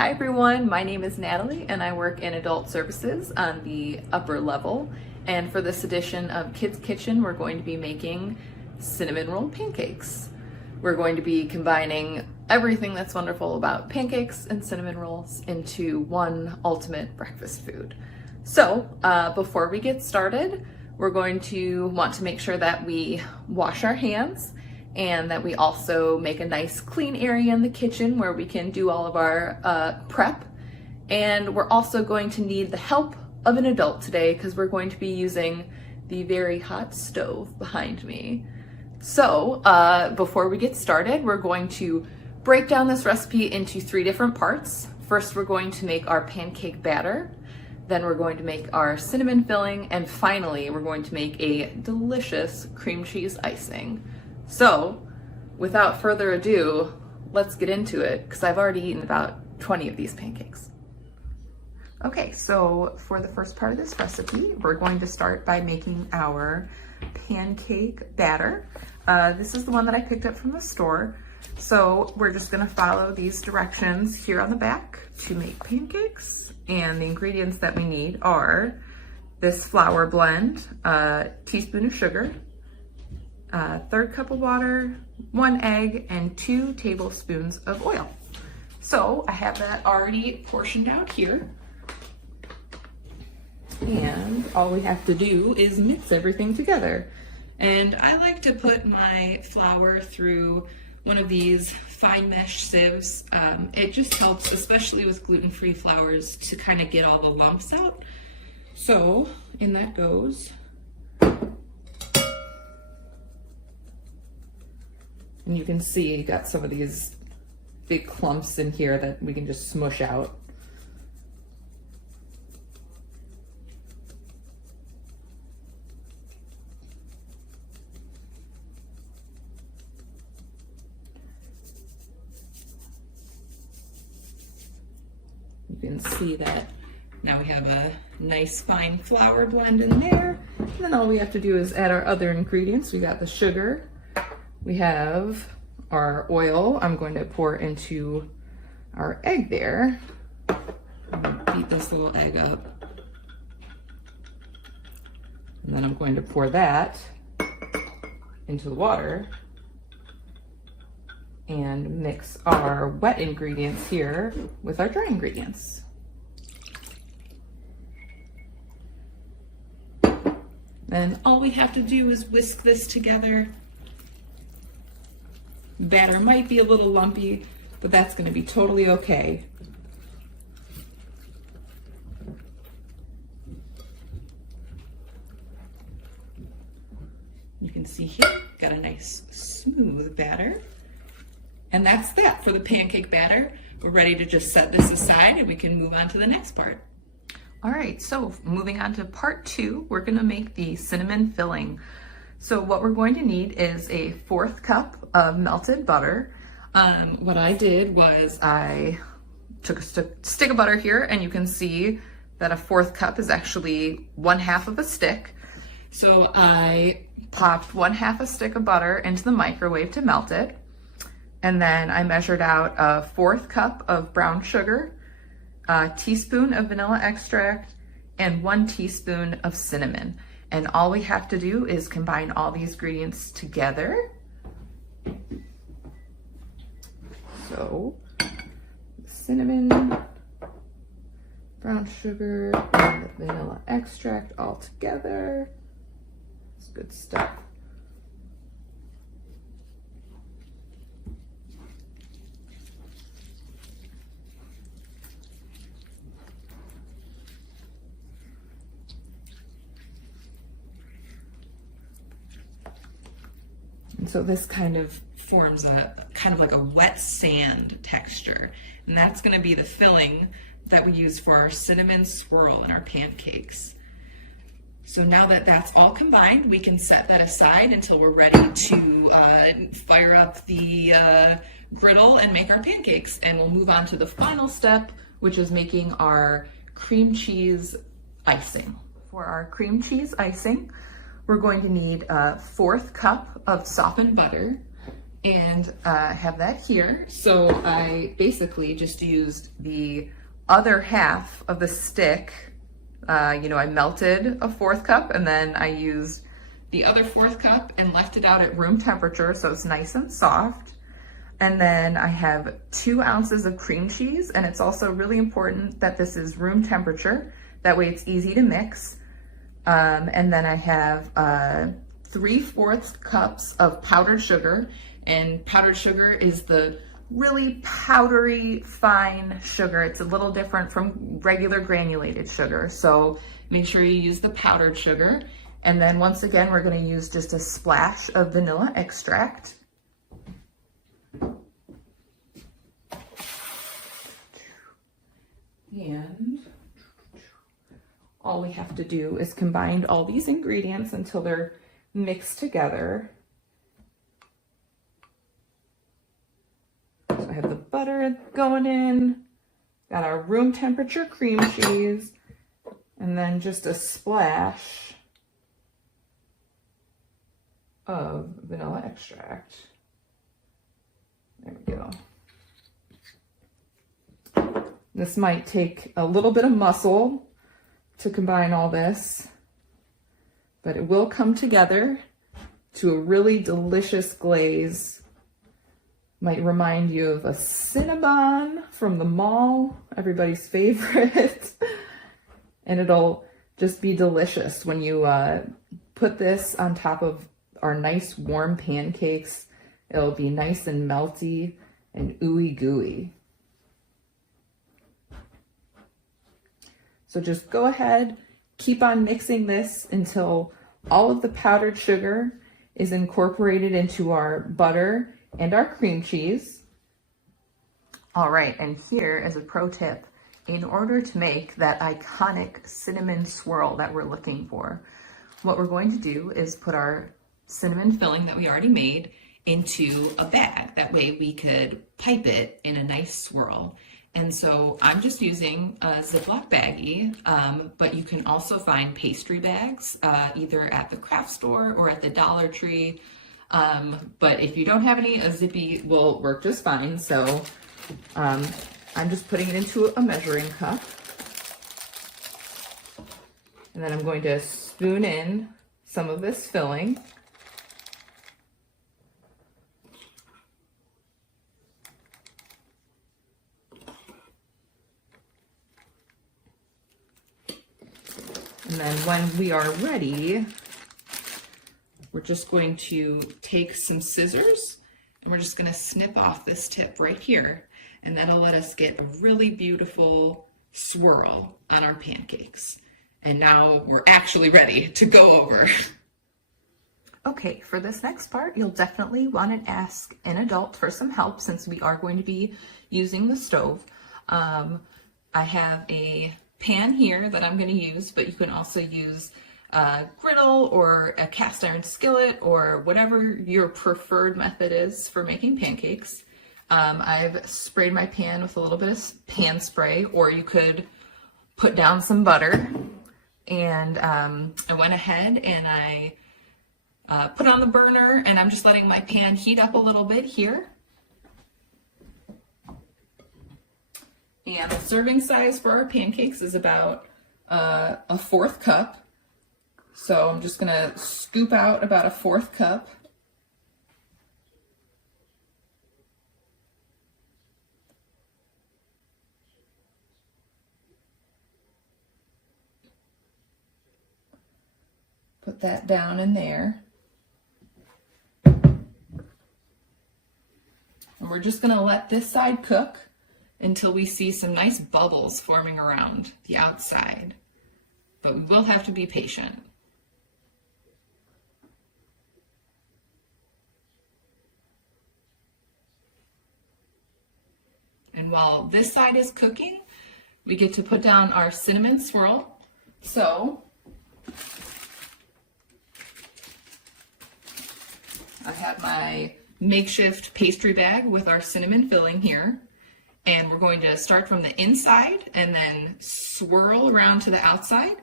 Hi everyone, my name is Natalie and I work in adult services on the upper level. And for this edition of Kids Kitchen, we're going to be making cinnamon roll pancakes. We're going to be combining everything that's wonderful about pancakes and cinnamon rolls into one ultimate breakfast food. So before we get started, we're going to want to make sure that we wash our hands and that we also make a nice clean area in the kitchen where we can do all of our prep. And we're also going to need the help of an adult today because we're going to be using the very hot stove behind me. So before we get started, we're going to break down this recipe into 3 different parts. First, we're going to make our pancake batter. Then we're going to make our cinnamon filling. And finally, we're going to make a delicious cream cheese icing. So without further ado, let's get into it because I've already eaten about 20 of these pancakes. Okay, so for the first part of this recipe, we're going to start by making our pancake batter. This is the one that I picked up from the store. So we're just gonna follow these directions here on the back to make pancakes. And the ingredients that we need are this flour blend, a teaspoon of sugar, 1/3 cup of water, 1 egg, and 2 tablespoons of oil. So I have that already portioned out here. And all we have to do is mix everything together. And I like to put my flour through one of these fine mesh sieves. It just helps, especially with gluten-free flours, to kind of get all the lumps out. So in that goes. And you can see you got some of these big clumps in here that we can just smush out. You can see that now we have a nice fine flour blend in there. And then all we have to do is add our other ingredients. We got the sugar. We have our oil. I'm going to pour into our egg there. I'm going to beat this little egg up. And then I'm going to pour that into the water and mix our wet ingredients here with our dry ingredients. Then all we have to do is whisk this together. Batter might be a little lumpy, but that's going to be totally okay. You can see here, got a nice smooth batter. And that's that for the pancake batter. We're ready to just set this aside and we can move on to the next part. All right, so moving on to part 2, we're going to make the cinnamon filling. So what we're going to need is a 1/4 cup of melted butter. What I did was I took a stick of butter here, and you can see that a 1/4 cup is actually 1/2 of a stick. So I popped 1/2 a stick of butter into the microwave to melt it. And then I measured out a 1/4 cup of brown sugar, a teaspoon of vanilla extract, and 1 teaspoon of cinnamon. And all we have to do is combine all these ingredients together. So, cinnamon, brown sugar, and the vanilla extract all together. It's good stuff. And so this kind of forms a kind of like a wet sand texture. And that's going to be the filling that we use for our cinnamon swirl in our pancakes. So now that that's all combined, we can set that aside until we're ready to fire up the griddle and make our pancakes. And we'll move on to the final step, which is making our cream cheese icing. For our cream cheese icing, we're going to need a 1/4 cup of softened butter, and have that here. So I basically just used the other half of the stick. I melted a 1/4 cup, and then I used the other 1/4 cup and left it out at room temperature so it's nice and soft. And then I have 2 ounces of cream cheese, and it's also really important that this is room temperature. That way it's easy to mix. And then I have 3/4 cups of powdered sugar, and powdered sugar is the really powdery fine sugar. It's a little different from regular granulated sugar, so make sure you use the powdered sugar. And then once again, we're going to use just a splash of vanilla extract. And all we have to do is combine all these ingredients until they're mixed together. So I have the butter going in, got our room temperature cream cheese, and then just a splash of vanilla extract. There we go. This might take a little bit of muscle to combine all this, but it will come together to a really delicious glaze. Might remind you of a Cinnabon from the mall, everybody's favorite. And it'll just be delicious when you put this on top of our nice warm pancakes. It'll be nice and melty and ooey gooey. So just go ahead, keep on mixing this until all of the powdered sugar is incorporated into our butter and our cream cheese. All right, and here is a pro tip. In order to make that iconic cinnamon swirl that we're looking for, what we're going to do is put our cinnamon filling that we already made into a bag. That way we could pipe it in a nice swirl. And so I'm just using a Ziploc baggie, but you can also find pastry bags either at the craft store or at the Dollar Tree. But if you don't have any, a zippy will work just fine. So I'm just putting it into a measuring cup. And then I'm going to spoon in some of this filling. And then when we are ready, we're just going to take some scissors and we're just going to snip off this tip right here. And that'll let us get a really beautiful swirl on our pancakes. And now we're actually ready to go over. Okay, for this next part, you'll definitely want to ask an adult for some help since we are going to be using the stove. I have a pan here that I'm going to use, but you can also use a griddle or a cast iron skillet or whatever your preferred method is for making pancakes. I've sprayed my pan with a little bit of pan spray, or you could put down some butter. And I went ahead and I put on the burner, and I'm just letting my pan heat up a little bit here. And the serving size for our pancakes is about a 1/4 cup. So I'm just going to scoop out about a 1/4 cup. Put that down in there. And we're just going to let this side cook until we see some nice bubbles forming around the outside. But we will have to be patient. And while this side is cooking, we get to put down our cinnamon swirl. So I have my makeshift pastry bag with our cinnamon filling here. And we're going to start from the inside and then swirl around to the outside.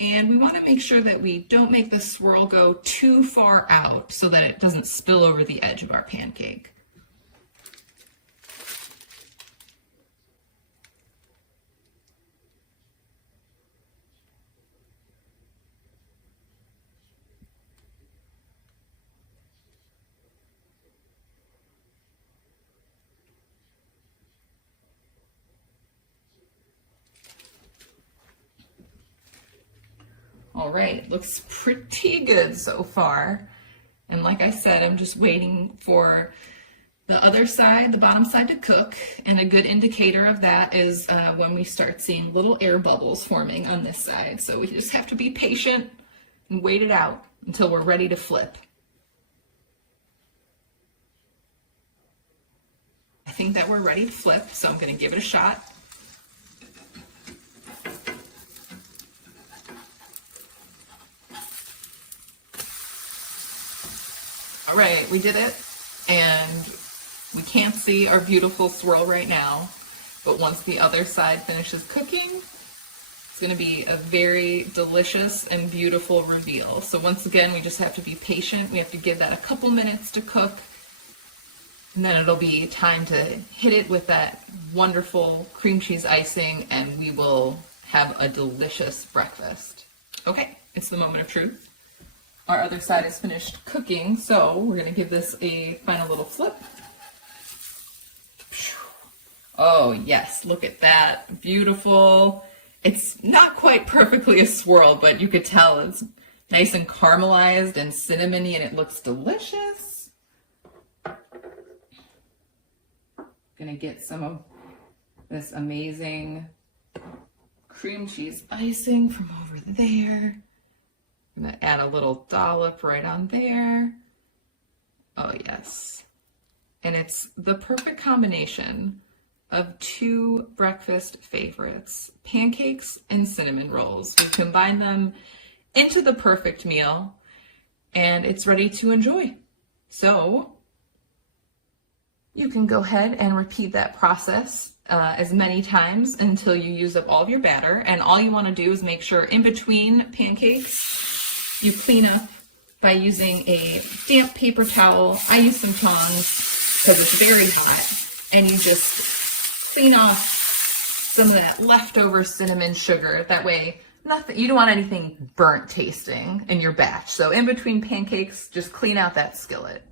And we want to make sure that we don't make the swirl go too far out so that it doesn't spill over the edge of our pancake. All right, looks pretty good so far. And like I said, I'm just waiting for the other side, the bottom side, to cook. And a good indicator of that is when we start seeing little air bubbles forming on this side. So we just have to be patient and wait it out until we're ready to flip. I think that we're ready to flip, so I'm going to give it a shot. All right, we did it, and we can't see our beautiful swirl right now, but once the other side finishes cooking, it's going to be a very delicious and beautiful reveal. So once again, we just have to be patient. We have to give that a couple minutes to cook, and then it'll be time to hit it with that wonderful cream cheese icing, and we will have a delicious breakfast. Okay, it's the moment of truth. Our other side is finished cooking, so we're going to give this a final little flip. Oh yes, look at that. Beautiful. It's not quite perfectly a swirl, but you could tell it's nice and caramelized and cinnamony, and it looks delicious. Gonna get some of this amazing cream cheese icing from over there. I'm gonna add a little dollop right on there. Oh yes. And it's the perfect combination of two breakfast favorites, pancakes and cinnamon rolls. We combine them into the perfect meal, and it's ready to enjoy. So you can go ahead and repeat that process as many times until you use up all of your batter. And all you want to do is make sure in between pancakes you clean up by using a damp paper towel. I use some tongs because it's very hot, and you just clean off some of that leftover cinnamon sugar. That way, you don't want anything burnt tasting in your batch. So in between pancakes, just clean out that skillet.